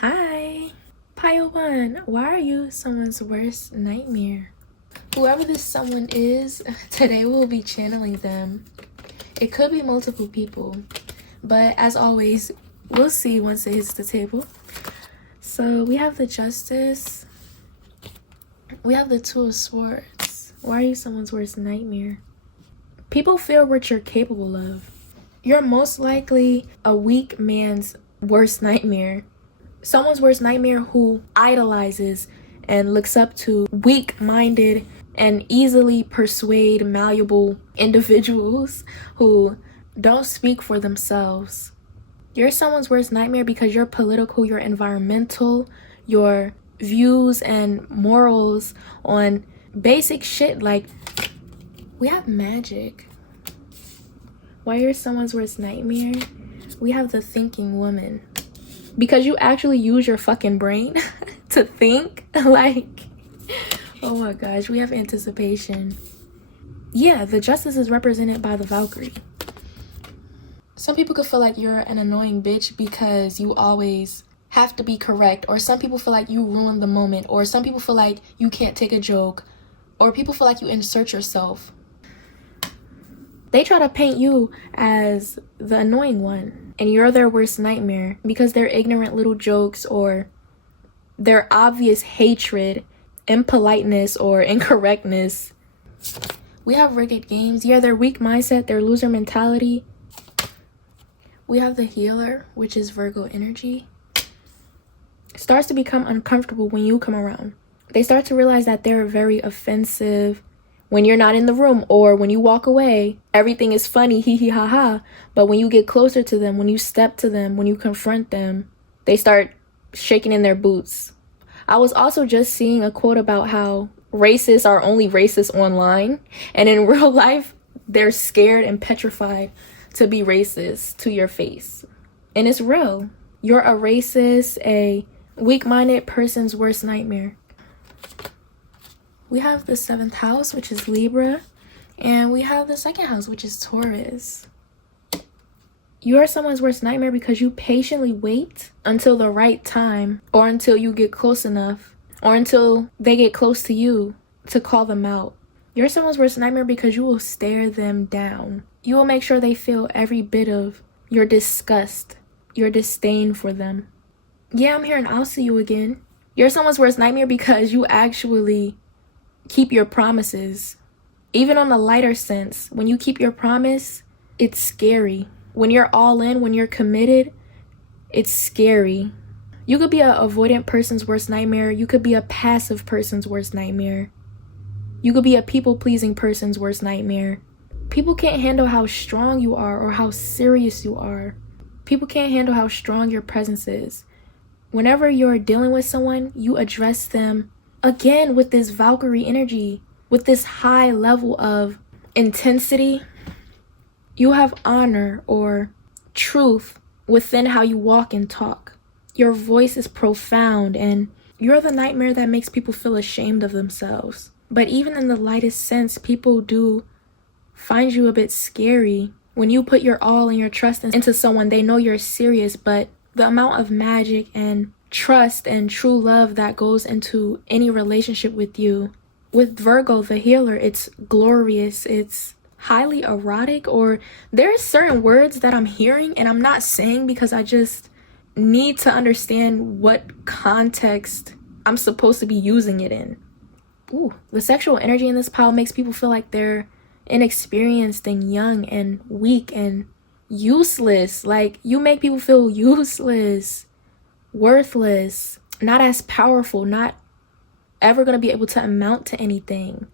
Hi. Pile 1, why are you someone's worst nightmare? Whoever this someone is, today we'll be channeling them. It could be multiple people, but as always, we'll see once it hits the table. So we have the Justice. We have the Two of Swords. Why are you someone's worst nightmare? People fear what you're capable of. You're most likely a weak man's worst nightmare. Someone's worst nightmare who idolizes and looks up to weak-minded and easily persuade malleable individuals who don't speak for themselves. You're someone's worst nightmare because you're political, you're environmental, your views and morals on basic shit like we have magic. Why you're someone's worst nightmare? We have the thinking woman. Because you actually use your fucking brain to think. Like, oh my gosh, we have anticipation. Yeah, the Justice is represented by the Valkyrie. Some people could feel like you're an annoying bitch because you always have to be correct. Or some people feel like you ruin the moment. Or some people feel like you can't take a joke. Or people feel like you insert yourself. They try to paint you as the annoying one, and you're their worst nightmare because their ignorant little jokes or their obvious hatred, impoliteness, or incorrectness. We have rigged games. Yeah, their weak mindset, their loser mentality. We have the Healer, which is Virgo energy. It starts to become uncomfortable when you come around. They start to realize that they're very offensive. When you're not in the room or when you walk away, everything is funny, hee hee ha ha. But when you get closer to them, when you step to them, when you confront them, they start shaking in their boots. I was also just seeing a quote about how racists are only racist online. And in real life, they're scared and petrified to be racist to your face. And it's real. You're a racist, a weak-minded person's worst nightmare. We have the 7th house, which is Libra, and we have the 2nd house, which is Taurus. You are someone's worst nightmare because you patiently wait until the right time, or until you get close enough, or until they get close to you to call them out. You're someone's worst nightmare because you will stare them down. You will make sure they feel every bit of your disgust, your disdain for them. Yeah, I'm here and I'll see you again. You're someone's worst nightmare because you actually keep your promises. Even on the lighter sense, when you keep your promise, it's scary. When you're all in, when you're committed, it's scary. You could be an avoidant person's worst nightmare. You could be a passive person's worst nightmare. You could be a people-pleasing person's worst nightmare. People can't handle how strong you are or how serious you are. People can't handle how strong your presence is. Whenever you're dealing with someone, you address them again with this Valkyrie energy, with this high level of intensity. You have honor or truth within how you walk and talk. Your voice is profound and you're the nightmare that makes people feel ashamed of themselves. But even in the lightest sense, people do find you a bit scary. When you put your all and your trust into someone, they know you're serious, but the amount of magic and trust and true love that goes into any relationship with you. With Virgo, the Healer, it's glorious, it's highly erotic, or there's certain words that I'm hearing and I'm not saying because I just need to understand what context I'm supposed to be using it in. Ooh, the sexual energy in this pile makes people feel like they're inexperienced and young and weak and useless. Like, you make people feel useless, worthless, not as powerful, not ever going to be able to amount to anything.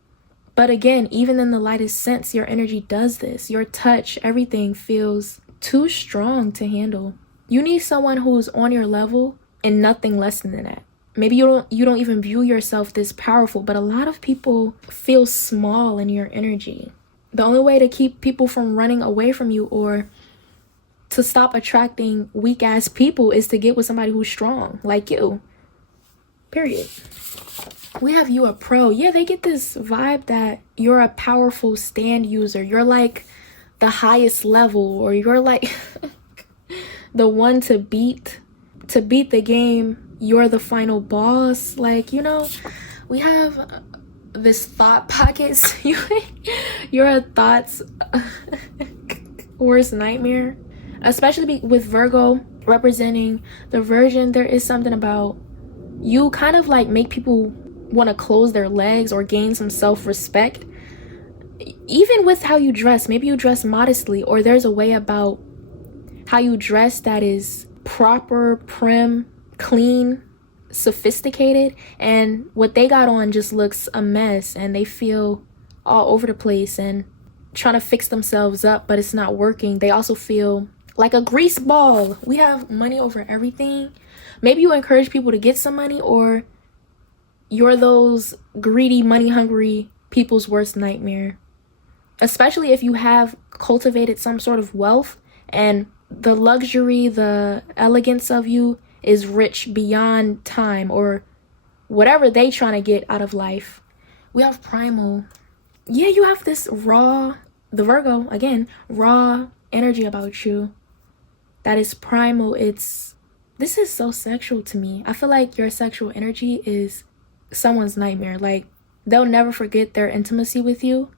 But again, even in the lightest sense, your energy does this. Your touch, everything feels too strong to handle. You need someone who's on your level and nothing less than that. Maybe you don't even view yourself this powerful, but a lot of people feel small in your energy. The only way to keep people from running away from you or to stop attracting weak ass people is to get with somebody who's strong like you. Period. We have you a pro. Yeah, they get this vibe that you're a powerful stand user. You're like the highest level, or you're like the one to beat. to beat the game, you're the final boss. Like, you know, we have this thought pockets. You're a thoughts worst nightmare, especially with Virgo representing the Virgin. There is something about you kind of like make people want to close their legs or gain some self-respect, even with how you dress. Maybe you dress modestly, or there's a way about how you dress that is proper, prim, clean, sophisticated, and what they got on just looks a mess, and they feel all over the place and trying to fix themselves up, but it's not working. They also feel like a grease ball. We have money over everything. Maybe you encourage people to get some money, or you're those greedy, money hungry people's worst nightmare. Especially if you have cultivated some sort of wealth and the luxury, the elegance of you is rich beyond time or whatever they trying to get out of life. We have primal. Yeah, you have this raw, the Virgo, again, raw energy about you that is primal. This is so sexual to me. I feel like your sexual energy is someone's nightmare. Like, they'll never forget their intimacy with you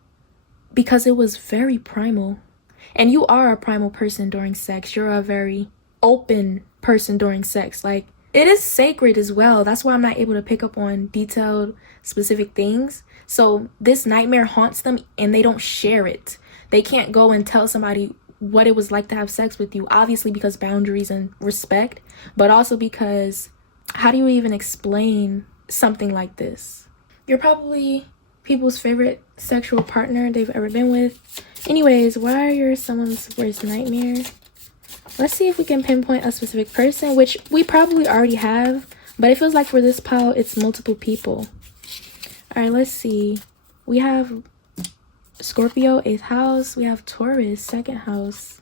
because it was very primal. And you are a primal person during sex. You're a very open person during sex. Like, it is sacred as well. That's why I'm not able to pick up on detailed, specific things. So this nightmare haunts them and they don't share it. They can't go and tell somebody what it was like to have sex with you. Obviously because boundaries and respect, but also because how do you even explain something like this? You're probably people's favorite sexual partner they've ever been with. Anyways, why are you someone's worst nightmare? Let's see if we can pinpoint a specific person, which we probably already have, but it feels like for this pile, it's multiple people. All right, let's see. We have Scorpio, 8th house. We have Taurus, 2nd house.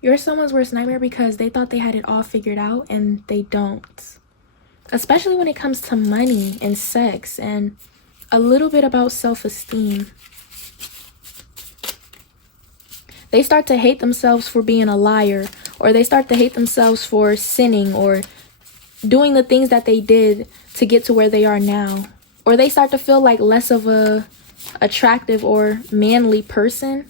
You're someone's worst nightmare because they thought they had it all figured out and they don't. Especially when it comes to money and sex and a little bit about self-esteem. They start to hate themselves for being a liar, or they start to hate themselves for sinning or doing the things that they did to get to where they are now. Or they start to feel like less of a attractive or manly person.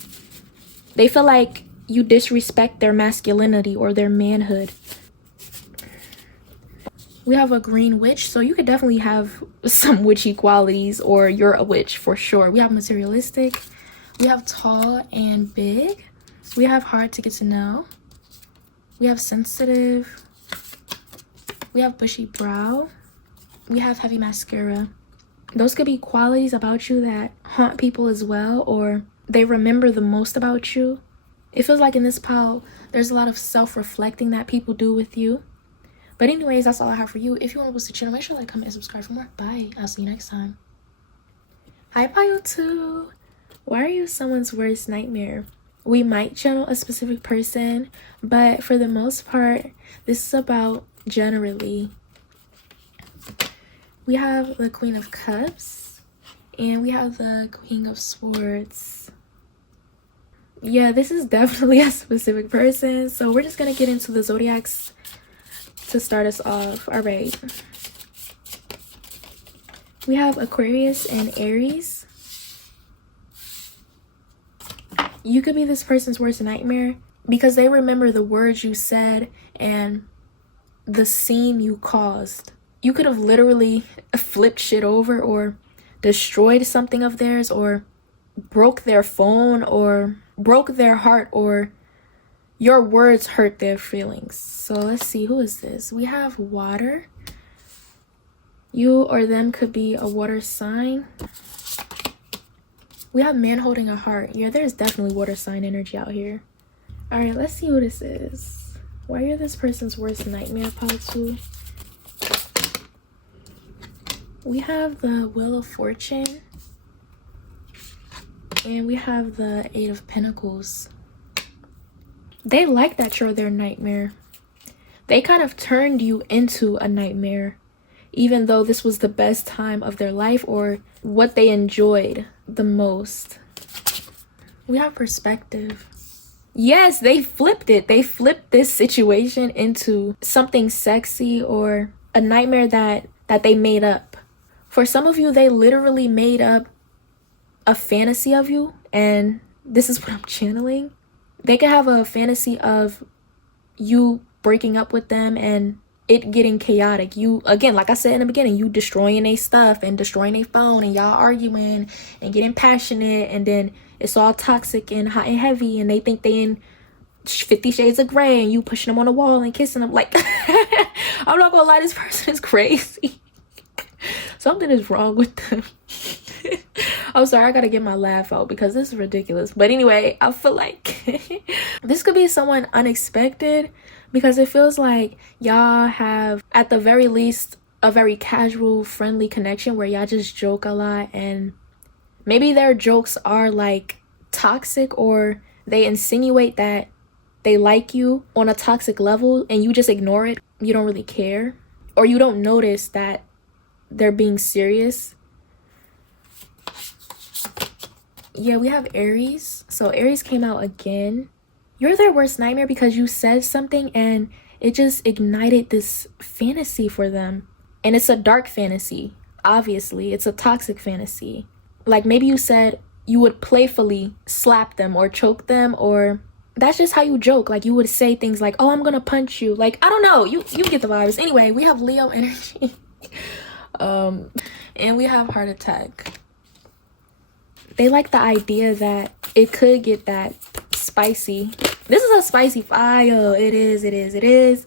They feel like you disrespect their masculinity or their manhood. We have a green witch, so you could definitely have some witchy qualities, or you're a witch for sure. We have materialistic. We have tall and big. We have hard to get to know. We have sensitive. We have bushy brow. We have heavy mascara. Those could be qualities about you that haunt people as well, or they remember the most about you. It feels like in this pile, there's a lot of self-reflecting that people do with you. But anyways, that's all I have for you. If you want to boost the channel, make sure to like, comment, and subscribe for more. Bye. I'll see you next time. Hi, Pile 2. Why are you someone's worst nightmare? We might channel a specific person, but for the most part, this is about generally. We have the Queen of Cups, and we have the Queen of Swords. Yeah, this is definitely a specific person, so we're just gonna get into the zodiacs to start us off. All right. We have Aquarius and Aries. You could be this person's worst nightmare because they remember the words you said and the scene you caused. You could have literally flipped shit over or destroyed something of theirs or broke their phone or broke their heart, or your words hurt their feelings. So let's see, who is this? We have water. You or them could be a water sign. We have man holding a heart. Yeah, there's definitely water sign energy out here. All right, let's see who this is. Why are this person's worst nightmare, Pile 2? We have the Wheel of Fortune. And we have the 8 of Pentacles. They like that you're their nightmare. They kind of turned you into a nightmare, even though this was the best time of their life or what they enjoyed the most. We have perspective. Yes, they flipped it. They flipped this situation into something sexy or a nightmare that they made up. For some of you, they literally made up a fantasy of you, and this is what I'm channeling. They could have a fantasy of you breaking up with them and it getting chaotic. You, again, like I said in the beginning, you destroying their stuff and destroying their phone, and y'all arguing and getting passionate, and then it's all toxic and hot and heavy, and they think they in 50 Shades of Grey, and you pushing them on the wall and kissing them. Like, I'm not gonna lie, this person is crazy. Something is wrong with them. I'm sorry, I gotta get my laugh out because this is ridiculous. But anyway, I feel like this could be someone unexpected, because it feels like y'all have, at the very least, a very casual, friendly connection where y'all just joke a lot, and maybe their jokes are like toxic, or they insinuate that they like you on a toxic level and you just ignore it. You don't really care, or you don't notice that they're being serious. Yeah, we have Aries. So Aries came out again. You're their worst nightmare because you said something and it just ignited this fantasy for them. And it's a dark fantasy, obviously. It's a toxic fantasy. Like, maybe you said you would playfully slap them or choke them, or that's just how you joke. Like, you would say things like, oh, I'm gonna punch you. Like, I don't know. You get the vibes. Anyway, we have Leo energy. And we have heart attack. They like the idea that it could get that spicy. This is a spicy file. It is.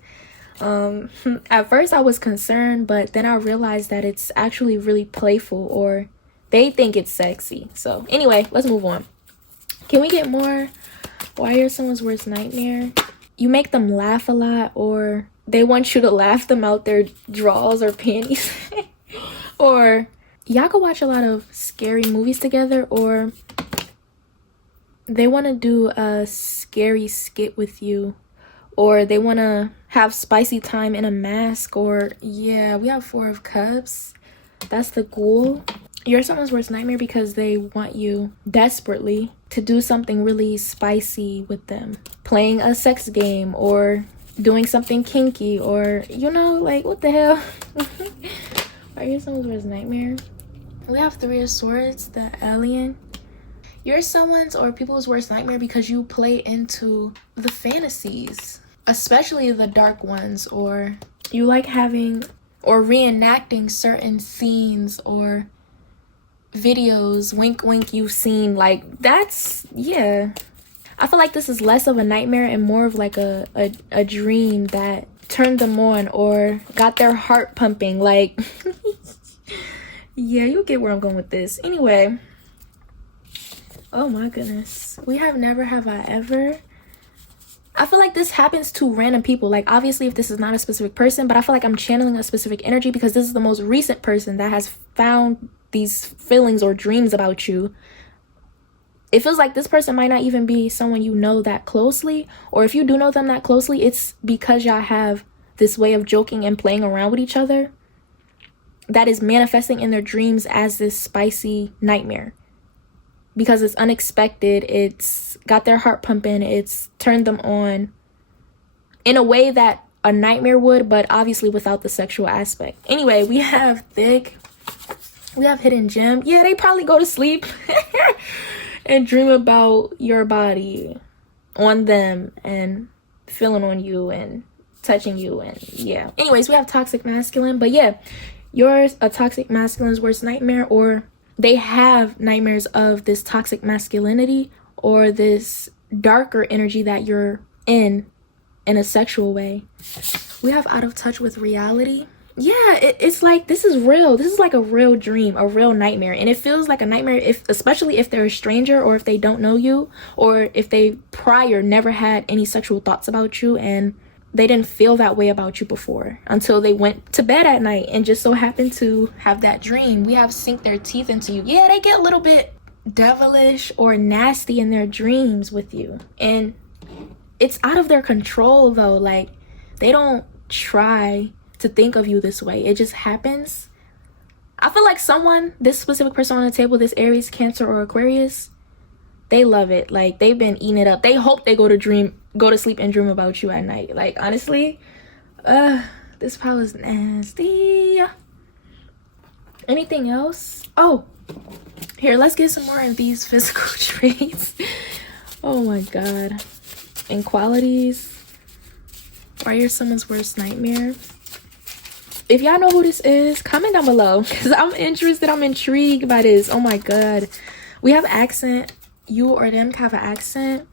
At first I was concerned, but then I realized that it's actually really playful, or they think it's sexy. So anyway, let's move on. Can we get more? Why are someone's worst nightmare? You make them laugh a lot, or they want you to laugh them out their drawers or panties. Or y'all could watch a lot of scary movies together, or they want to do a scary skit with you, or they want to have spicy time in a mask. Or yeah, we have Four of Cups. That's the Ghoul. You're someone's worst nightmare because they want you desperately to do something really spicy with them, playing a sex game or doing something kinky, or you know, like, what the hell. Are you someone's worst nightmare? We have Three of Swords, the alien. You're someone's or people's worst nightmare because you play into the fantasies, especially the dark ones, or you like having or reenacting certain scenes or videos, wink wink, you've seen. Like, that's, yeah. I feel like this is less of a nightmare and more of like a dream that turned them on or got their heart pumping. Like, yeah, you get where I'm going with this. Anyway, oh my goodness, we have Never Have I Ever. I feel like this happens to random people. Like, obviously, if this is not a specific person, but I feel like I'm channeling a specific energy because this is the most recent person that has found these feelings or dreams about you. It feels like this person might not even be someone you know that closely, or if you do know them that closely, it's because y'all have this way of joking and playing around with each other that is manifesting in their dreams as this spicy nightmare. Because it's unexpected, it's got their heart pumping, it's turned them on in a way that a nightmare would, but obviously without the sexual aspect. Anyway, we have Thick, we have Hidden Gem. Yeah, they probably go to sleep and dream about your body on them and feeling on you and touching you, and yeah. Anyways, we have Toxic Masculine, but yeah, you're a toxic masculine's worst nightmare, or they have nightmares of this toxic masculinity or this darker energy that you're in a sexual way. We have Out of Touch with Reality. Yeah, it's like, this is real. This is like a real dream, a real nightmare. And it feels like a nightmare, especially if they're a stranger, or if they don't know you, or if they prior never had any sexual thoughts about you and they didn't feel that way about you before until they went to bed at night and just so happened to have that dream. We have Sink Their Teeth Into You. Yeah, they get a little bit devilish or nasty in their dreams with you. And it's out of their control though. Like, they don't try to think of you this way. It just happens. I feel like someone, this specific person on the table, this Aries, Cancer, or Aquarius, They love it. Like, they've been eating it up. They hope they go to sleep and dream about you at night. Like, honestly, this pile is nasty. Anything else? Oh, here, let's get some more of these physical traits. Oh my god. And qualities. Why you're someone's worst nightmare? If y'all know who this is, comment down below, because I'm interested. I'm intrigued by this. Oh my god. We have accent. You or them have an accent.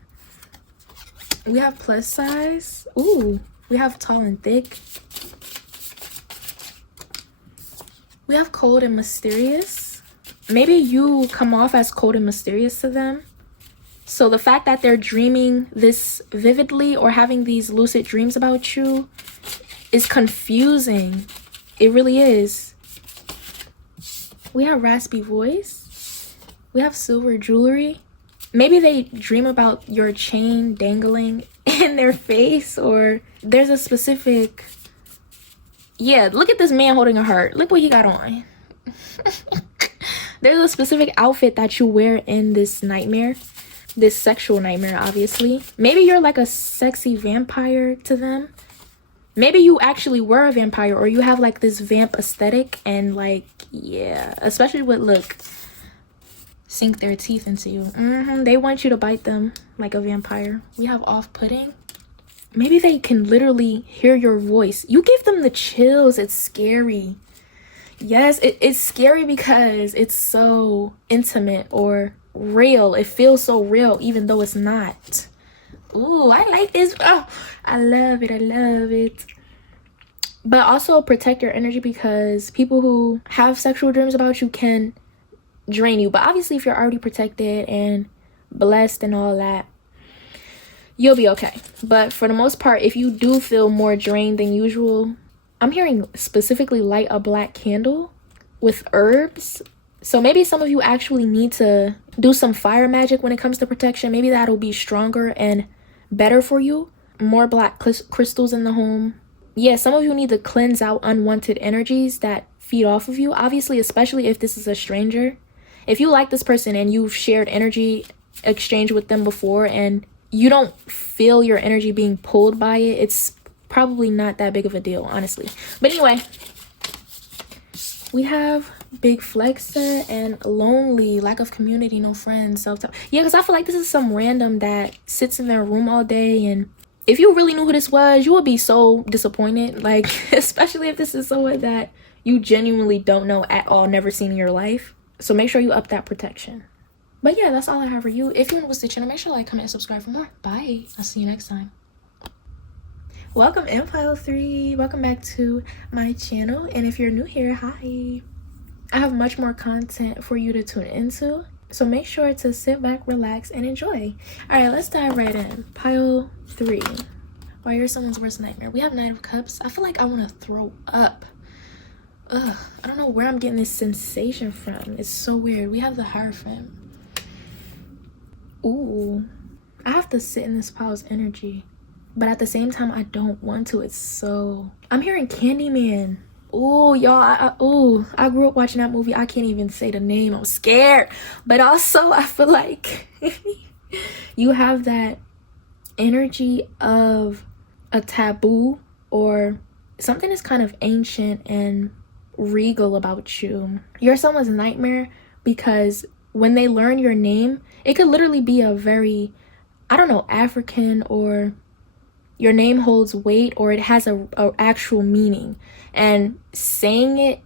We have plus size. Ooh. We have tall and thick. We have cold and mysterious. Maybe you come off as cold and mysterious to them. So the fact that they're dreaming this vividly or having these lucid dreams about you is confusing. It really is. We have raspy voice. We have silver jewelry. Maybe they dream about your chain dangling in their face, or there's a specific... Yeah, look at this man holding a heart. Look what he got on. There's a specific outfit that you wear in this nightmare. This sexual nightmare, obviously. Maybe you're like a sexy vampire to them. Maybe you actually were a vampire, or you have like this vamp aesthetic, and like, yeah, especially with look, sink their teeth into you. They want you to bite them like a vampire. We have off-putting. Maybe they can literally hear your voice. You give them the chills. It's scary. Yes, it's scary because it's so intimate or real. It feels so real even though it's not. Ooh, I like this. Oh, I love it. I love it. But also protect your energy, because people who have sexual dreams about you can drain you. But obviously, if you're already protected and blessed and all that, you'll be okay. But for the most part, if you do feel more drained than usual, I'm hearing specifically light a black candle with herbs. So maybe some of you actually need to do some fire magic when it comes to protection. Maybe that'll be stronger and better for you. More black crystals in the home. Yeah, some of you need to cleanse out unwanted energies that feed off of you. Obviously, especially if this is a stranger. If you like this person and you've shared energy exchange with them before and you don't feel your energy being pulled by it, it's probably not that big of a deal, honestly. But anyway, we have big flexer and lonely, lack of community, no friends, self-talk. Yeah, because I feel like this is some random that sits in their room all day, and if you really knew who this was, you would be so disappointed. Like, especially if this is someone that you genuinely don't know at all, never seen in your life. So make sure you up that protection. But yeah, that's all I have for you. If you want to watch the channel, make sure to like, comment, and subscribe for more. Bye. I'll see you next time. Welcome in pile 3. Welcome back to my channel. And if you're new here, hi. I have much more content for you to tune into. So make sure to sit back, relax, and enjoy. Alright, let's dive right in. Pile 3. Why you're someone's worst nightmare. We have Knight of Cups. I feel like I want to throw up. Ugh. I don't know where I'm getting this sensation from. It's so weird. We have the Hierophant. Ooh. I have to sit in this pile's energy. But at the same time, I don't want to. It's so... I'm hearing Candyman. Ooh, y'all. I grew up watching that movie. I can't even say the name. I'm scared. But also, I feel like you have that energy of a taboo or something that's kind of ancient and regal about you. You're someone's nightmare because when they learn your name, it could literally be a very, I don't know, African, or your name holds weight, or it has a actual meaning, and saying it,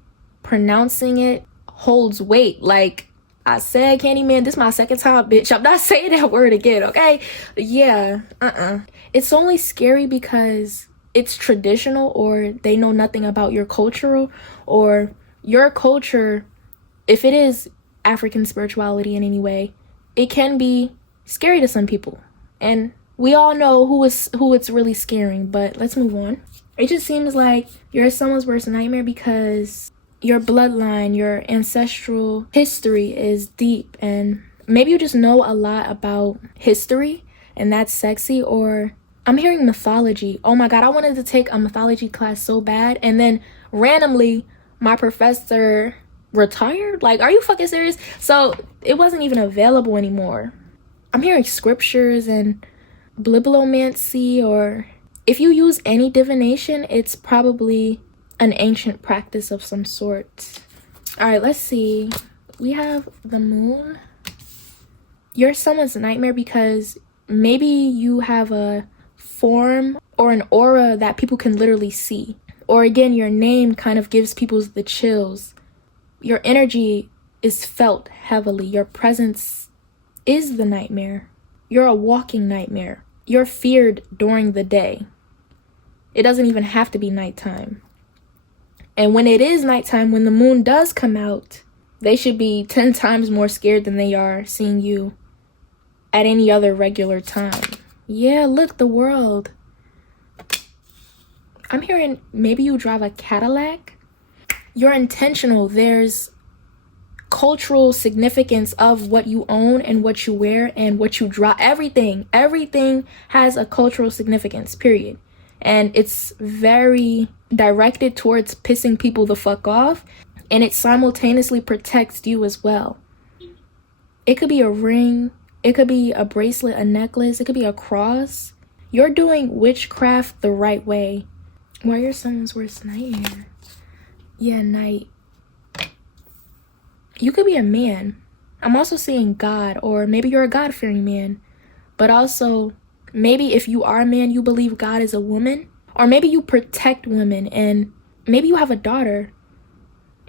pronouncing it holds weight. Like I said, Candyman, this is my second time, bitch. I'm not saying that word again, okay? Yeah, It's only scary because it's traditional, or they know nothing about your cultural, or your culture. If it is African spirituality in any way, it can be scary to some people, and we all know who it's really scaring. But let's move on. It just seems like you're someone's worst nightmare because your bloodline, your ancestral history is deep, and maybe you just know a lot about history, and that's sexy. Or I'm hearing mythology. Oh my god, I wanted to take a mythology class so bad, and then randomly my professor retired. Like, are you fucking serious? So it wasn't even available anymore. I'm hearing scriptures and bibliomancy, or if you use any divination, it's probably an ancient practice of some sort. All right, let's see. We have the moon. You're someone's nightmare because maybe you have a form or an aura that people can literally see. Or again, your name kind of gives people the chills. Your energy is felt heavily. Your presence is the nightmare. You're a walking nightmare. You're feared during the day. It doesn't even have to be nighttime. And when it is nighttime, when the moon does come out, they should be 10 times more scared than they are seeing you at any other regular time. Yeah, look, the world. I'm hearing maybe you drive a Cadillac. You're intentional. There's cultural significance of what you own and what you wear and what you drive. Everything has a cultural significance, period. And it's very directed towards pissing people the fuck off, and it simultaneously protects you as well. It could be a ring, it could be a bracelet, a necklace, it could be a cross. You're doing witchcraft the right way. Why are someone's worst nightmare? Yeah, night. You could be a man. I'm also seeing God, or maybe you're a God-fearing man. But also, maybe if you are a man, you believe God is a woman. Or maybe you protect women, and maybe you have a daughter.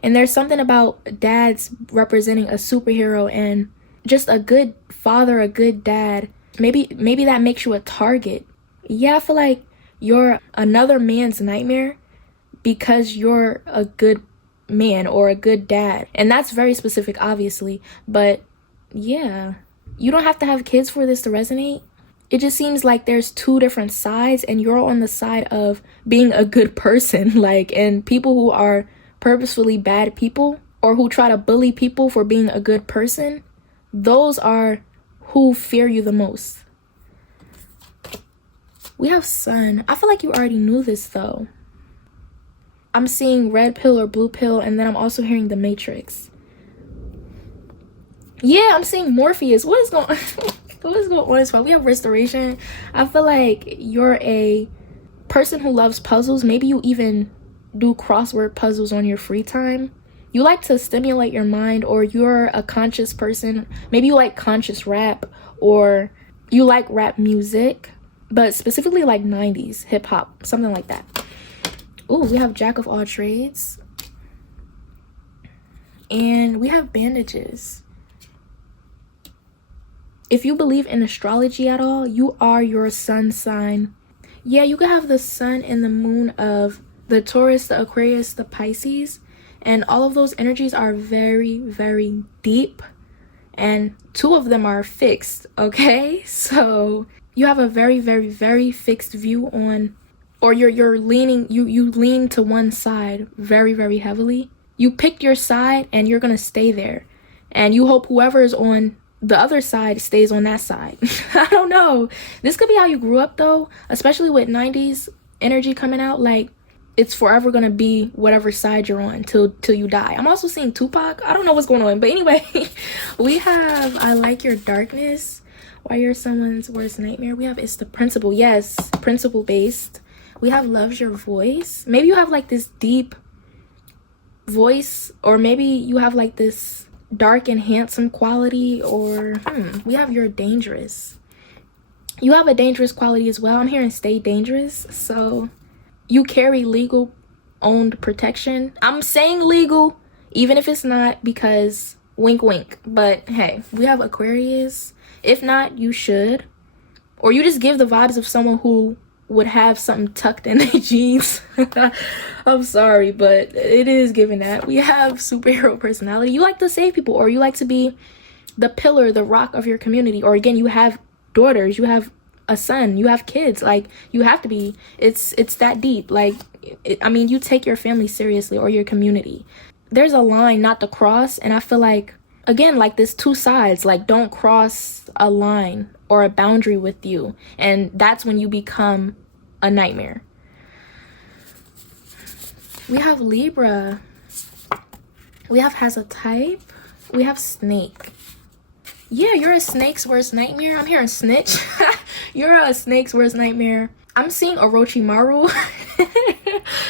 And there's something about dads representing a superhero and just a good father, a good dad. Maybe that makes you a target. Yeah, I feel like you're another man's nightmare because you're a good man or a good dad. And that's very specific, obviously. But yeah, you don't have to have kids for this to resonate. It just seems like there's two different sides, and you're on the side of being a good person. And people who are purposefully bad people, or who try to bully people for being a good person, those are who fear you the most. We have Sun. I feel like you already knew this though. I'm seeing red pill or blue pill, and then I'm also hearing the Matrix. Yeah, I'm seeing Morpheus. What is going on? What is going on as well? We have Restoration. I feel like you're a person who loves puzzles. Maybe you even do crossword puzzles on your free time. You like to stimulate your mind, or you're a conscious person. Maybe you like conscious rap, or you like rap music, but specifically like 90s hip hop, something like that. Ooh, we have Jack of all trades. And we have bandages. If you believe in astrology at all, you are your sun sign. Yeah, you could have the sun and the moon of the Taurus, the Aquarius, the Pisces. And all of those energies are very, very deep. And two of them are fixed, okay? So you have a very, very, very fixed view on, or you're leaning, you lean to one side very, very heavily. You picked your side and you're gonna stay there. And you hope whoever is on the other side stays on that side. I don't know. This could be how you grew up though, especially with 90s energy coming out. Like, it's forever gonna be whatever side you're on till you die. I'm also seeing Tupac. I don't know what's going on, but anyway, we have I Like Your Darkness. Why you're someone's worst nightmare. We have It's the Principle. Yes, principle based. We have Loves Your Voice. Maybe you have like this deep voice, or maybe you have like this dark and handsome quality, or we have You're Dangerous. You have a dangerous quality as well. I'm hearing Stay Dangerous. So you carry legal owned protection. I'm saying legal, even if it's not, because wink wink. But hey, we have Aquarius. If not, you should. Or you just give the vibes of someone who would have something tucked in their jeans. I'm sorry, but it is giving that. We have superhero personality. You like to save people, or you like to be the pillar, the rock of your community. Or again, you have daughters, you have a son, you have kids. Like, you have to be. It's that deep. Like, I mean, you take your family seriously, or your community. There's a line not to cross, and I feel like, again, like, there's two sides. Like, don't cross a line or a boundary with you, and that's when you become a nightmare. We have Libra. We have Has a Type. We have Snake. Yeah, you're a snake's worst nightmare. I'm hearing snitch. You're a snake's worst nightmare. I'm seeing Orochimaru.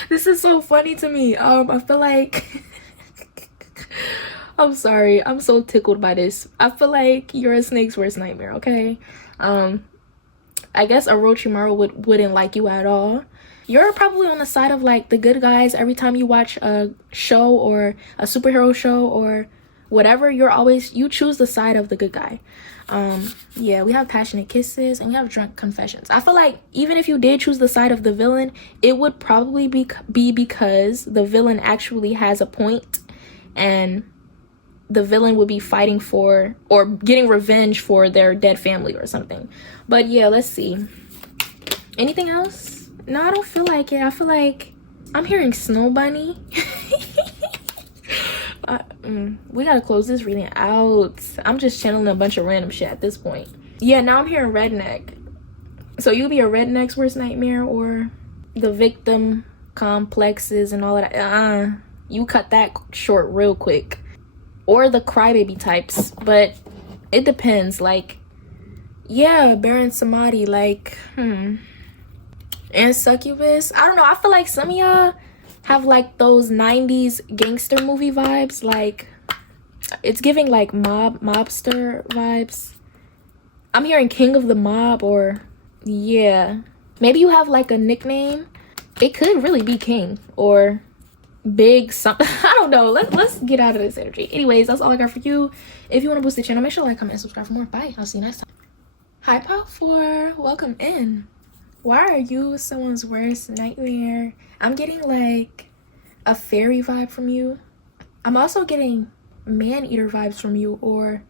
This is so funny to me. I feel like I'm sorry. I'm so tickled by this. I feel like you're a snake's worst nightmare, okay? I guess Orochimaru wouldn't like you at all. You're probably on the side of like the good guys every time you watch a show or a superhero show or whatever. You choose the side of the good guy. Yeah, we have passionate kisses and we have drunk confessions. I feel like even if you did choose the side of the villain, it would probably be because the villain actually has a point and the villain would be fighting for or getting revenge for their dead family or something. But yeah, let's see. Anything else? No, I don't feel like it. I feel like I'm hearing Snow Bunny. We gotta close this reading out. I'm just channeling a bunch of random shit at this point. Yeah, now I'm hearing redneck. So you'll be a redneck's worst nightmare or the victim complexes and all of that. You cut that short real quick. Or the crybaby types, but it depends. Like, yeah, Baron Samadi, like, and Succubus. I don't know. I feel like some of y'all have like those 90s gangster movie vibes. Like, it's giving like mobster vibes. I'm hearing King of the Mob or, yeah. Maybe you have like a nickname. It could really be King or Big something. I don't know. Let's get out of this energy. Anyways, that's all I got for you. If you want to boost the channel, make sure to like, comment, and subscribe for more. Bye. I'll see you next time. Hi, Pop 4. Welcome in. Why are you someone's worst nightmare? I'm getting like a fairy vibe from you. I'm also getting man-eater vibes from you, or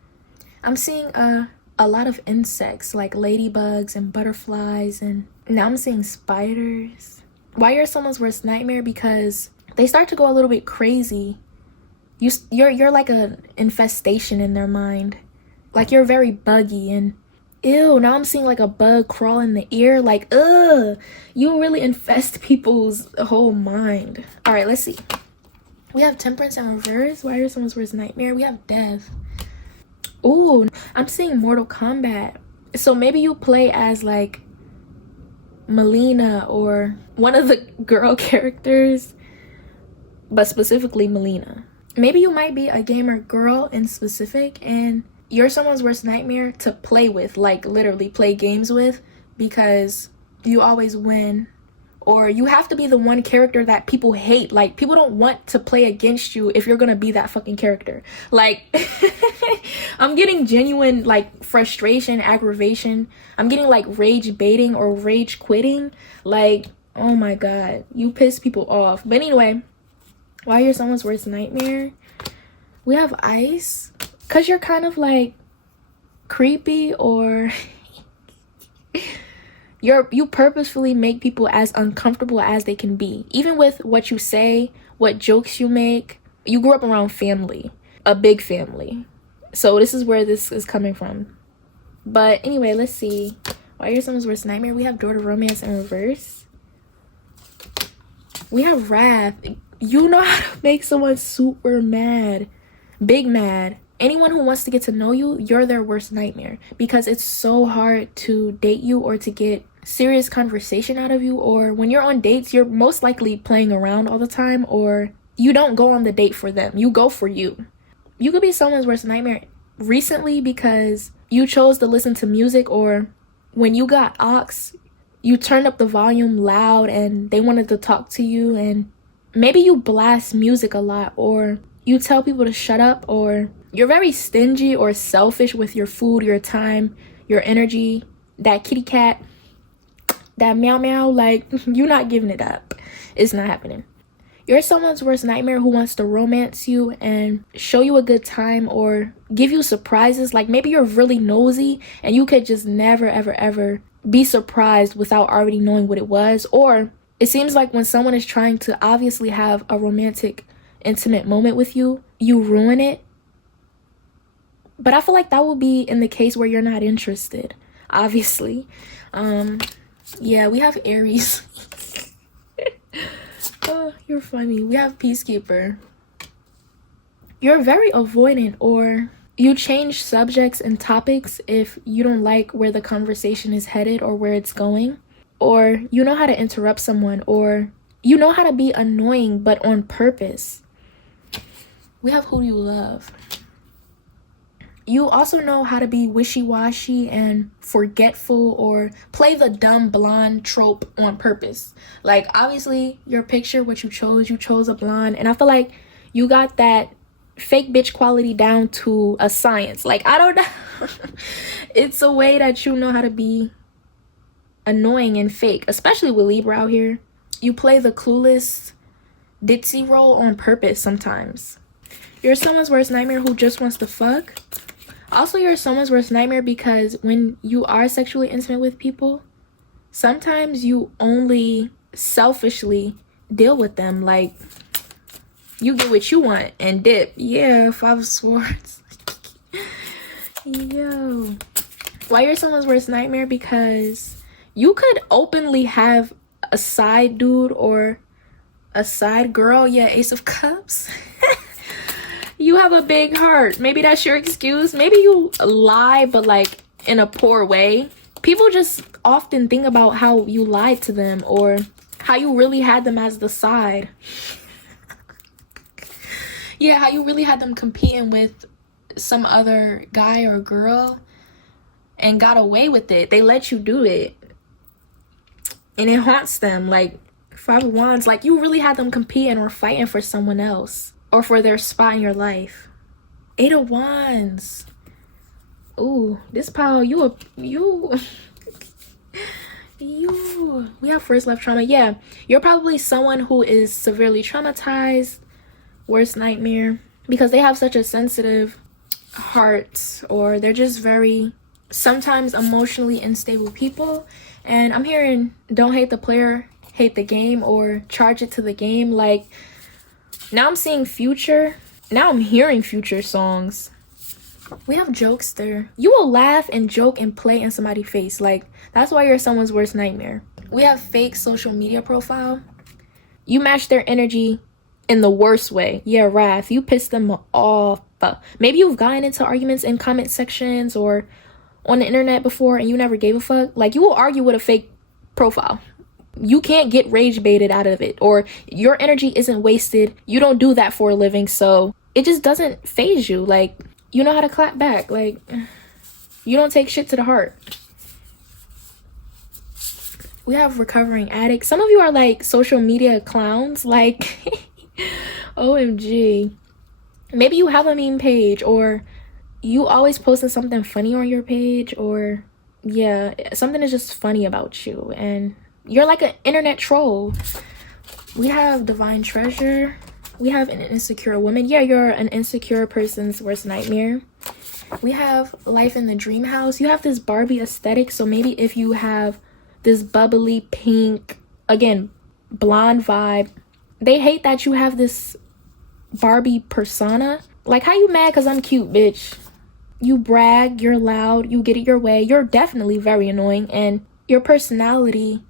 I'm seeing a lot of insects like ladybugs and butterflies, and now I'm seeing spiders. Why you're someone's worst nightmare? Because they start to go a little bit crazy. You're like an infestation in their mind. Like you're very buggy and ew. Now I'm seeing like a bug crawl in the ear. Like ugh, you really infest people's whole mind. All right, let's see. We have Temperance in reverse. Why are someone's worst nightmare? We have Death. Ooh, I'm seeing Mortal Kombat. So maybe you play as like Melina or one of the girl characters, but specifically Melina. Maybe you might be a gamer girl in specific and you're someone's worst nightmare to play with, like literally play games with, because you always win, or you have to be the one character that people hate. Like people don't want to play against you if you're gonna be that fucking character. Like I'm getting genuine like frustration, aggravation. I'm getting like rage baiting or rage quitting. Like, oh my god, you piss people off. But anyway, why you're someone's worst nightmare? We have Ice, because you're kind of like creepy, or you purposefully make people as uncomfortable as they can be. Even with what you say, what jokes you make. You grew up around family, a big family. So this is where this is coming from. But anyway, let's see. Why you're someone's worst nightmare? We have Door to Romance in reverse. We have Wrath. You know how to make someone super mad, big mad. Anyone who wants to get to know you, you're their worst nightmare, because it's so hard to date you or to get serious conversation out of you. Or when you're on dates, you're most likely playing around all the time, or you don't go on the date for them, you go for you. You could be someone's worst nightmare recently because you chose to listen to music, or when you got aux, you turned up the volume loud and they wanted to talk to you, and maybe you blast music a lot, or you tell people to shut up, or you're very stingy or selfish with your food, your time, your energy. That kitty cat, that meow meow, like you're not giving it up. It's not happening. You're someone's worst nightmare who wants to romance you and show you a good time or give you surprises. Like maybe you're really nosy and you could just never ever ever be surprised without already knowing what it was. Or it seems like when someone is trying to obviously have a romantic, intimate moment with you, you ruin it. But I feel like that will be in the case where you're not interested, obviously. Yeah, we have Aries. Oh, you're funny. We have Peacekeeper. You're very avoidant, or You change subjects and topics if you don't like where the conversation is headed or where it's going. Or you know how to interrupt someone, or you know how to be annoying but on purpose. We have who you love. You also know how to be wishy-washy and forgetful, or play the dumb blonde trope on purpose. Like, obviously, your picture, what you chose a blonde. And I feel like you got that fake bitch quality down to a science. Like, I don't know. It's a way that you know how to be annoying and fake, especially with Libra out here. You play the clueless ditzy role on purpose sometimes. You're someone's worst nightmare who just wants to fuck. Also, you're someone's worst nightmare because when you are sexually intimate with people, sometimes you only selfishly deal with them. Like, you get what you want and dip. Yeah, 5 of Swords. Yo. Why you're someone's worst nightmare? Because you could openly have a side dude or a side girl. Yeah, Ace of Cups. You have a big heart. Maybe that's your excuse. Maybe you lie, but like in a poor way. People just often think about how you lied to them or how you really had them as the side. Yeah, how you really had them competing with some other guy or girl and got away with it. They let you do it. And it haunts them. Like, 5 of Wands, like you really had them competing or fighting for someone else or for their spot in your life. 8 of Wands. Ooh, this pile, you we have first love trauma. Yeah, you're probably someone who is severely traumatized, worst nightmare, because they have such a sensitive heart, or they're just very sometimes emotionally unstable people. And I'm hearing don't hate the player, hate the game, or charge it to the game. Like, now I'm seeing Future. Now I'm hearing Future songs. We have jokester. You will laugh and joke and play in somebody's face. Like, that's why you're someone's worst nightmare. We have fake social media profile. You match their energy in the worst way. Yeah, Wrath. You piss them off. Maybe you've gotten into arguments in comment sections or on the internet before and you never gave a fuck. Like, you will argue with a fake profile. You can't get rage baited out of it, or your energy isn't wasted. You don't do that for a living, so it just doesn't phase you. Like, you know how to clap back. Like, you don't take shit to the heart. We have recovering addicts. Some of you are like social media clowns. Like, OMG. Maybe you have a meme page, or you always posting something funny on your page, or yeah, something is just funny about you and you're like an internet troll. We have divine treasure. We have an insecure woman. Yeah, you're an insecure person's worst nightmare. We have life in the dream house. You have this Barbie aesthetic, so maybe if you have this bubbly pink, again, blonde vibe, they hate that you have this Barbie persona. Like, how you mad because I'm cute, bitch? You brag, you're loud, you get it your way. You're definitely very annoying, and your personality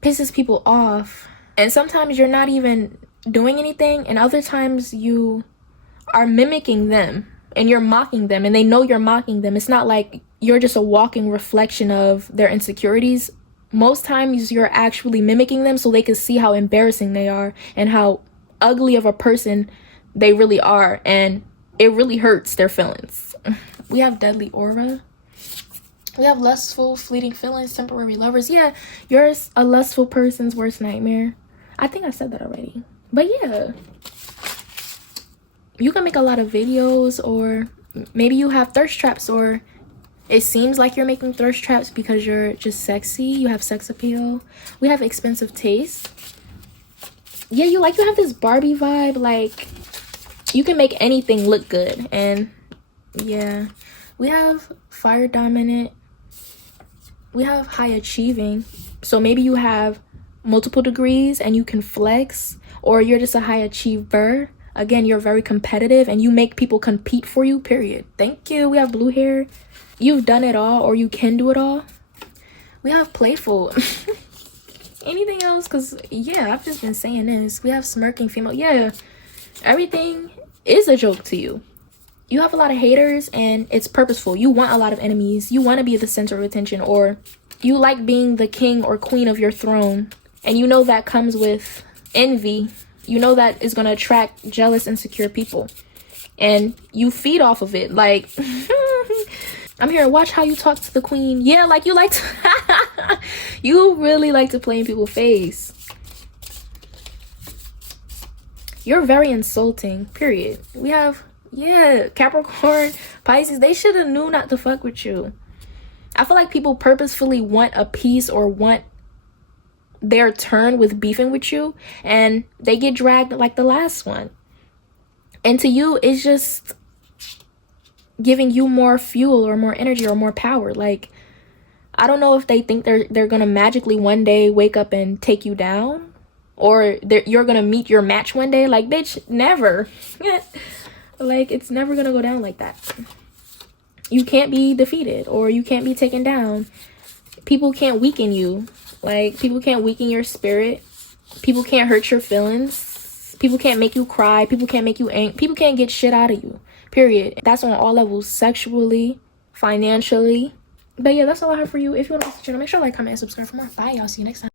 pisses people off. And sometimes you're not even doing anything, and other times you are mimicking them and you're mocking them, and they know you're mocking them. It's not like you're just a walking reflection of their insecurities. Most times you're actually mimicking them so they can see how embarrassing they are and how ugly of a person they really are, and it really hurts their feelings. We have deadly aura. We have lustful, fleeting feelings, temporary lovers. Yeah, you're a lustful person's worst nightmare. I think I said that already. But yeah, you can make a lot of videos, or maybe you have thirst traps, or it seems like you're making thirst traps because you're just sexy. You have sex appeal. We have expensive taste. Yeah, you have this Barbie vibe. Like, you can make anything look good. And yeah, we have fire dominant. We have high achieving. So maybe you have multiple degrees and you can flex, or you're just a high achiever. Again, you're very competitive and you make people compete for you, period. Thank you. We have blue hair. You've done it all, or you can do it all. We have playful. Anything else? Because yeah, I've just been saying this. We have smirking female. Yeah, everything is a joke to you. You have a lot of haters, and it's purposeful. You want a lot of enemies. You want to be the center of attention, or you like being the king or queen of your throne. And you know that comes with envy. You know that is going to attract jealous, insecure people. And you feed off of it. Like, I'm here to watch how you talk to the queen. Yeah, like you like to... You really like to play in people's face. You're very insulting, period. We have, yeah, Capricorn, Pisces. They should have knew not to fuck with you. I feel like people purposefully want a piece or want their turn with beefing with you, and they get dragged like the last one. And to you, it's just giving you more fuel or more energy or more power. Like, I don't know if they think they're gonna magically one day wake up and take you down, or you're gonna meet your match one day. Like, bitch, never. Like, it's never gonna go down like that. You can't be defeated, or you can't be taken down. People can't weaken you. Like, people can't weaken your spirit. People can't hurt your feelings. People can't make you cry. People can't make you angry. People can't get shit out of you, period. That's on all levels, sexually, financially. But yeah, that's all I have for you. If you want to watch the channel, make sure to like, comment, and subscribe for more. Bye, y'all. See you next time.